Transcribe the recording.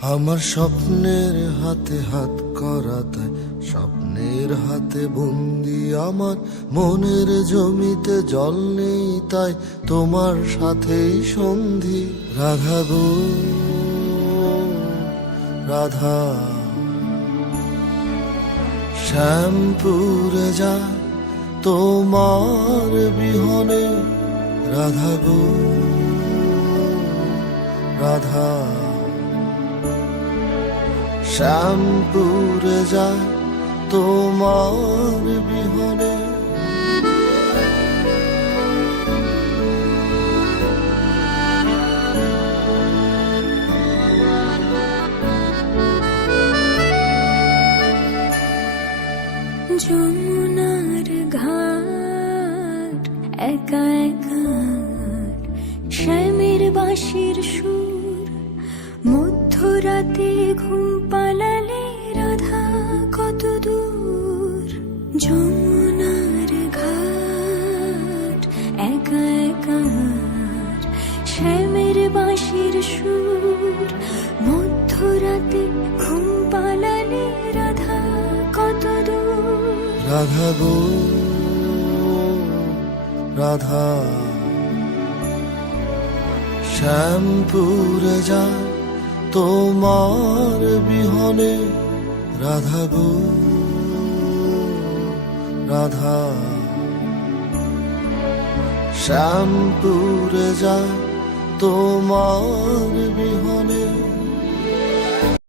আমার স্বপ্নের হাতে হাত করা তাই, স্বপ্নের হাতে বন্দি আমার মনের জমিতে জল নেই তাই তোমার সাথেই সন্ধি। রাধা গো, রাধা। শ্যামপুরে যা তোমার বিহনে, রাধা গো, রাধা। শ্যামপুরে যায় তোমার বিহনে। যমুনার ঘাট একা একা শ্যামের বাঁশির সুর মধ্যরাতে ঘুম পালালে রাধা কত দূর? যমুনার ঘাট, একা একা। শ্যামের বাঁশির সুর, মধ্যরাতে ঘুম পালালে রাধা কত দূর? রাধা গো, রাধা। শ্যামপুরে যায় তোমার বিহনে রাধা গো রাধা। শ্যামপুরে যা তোমার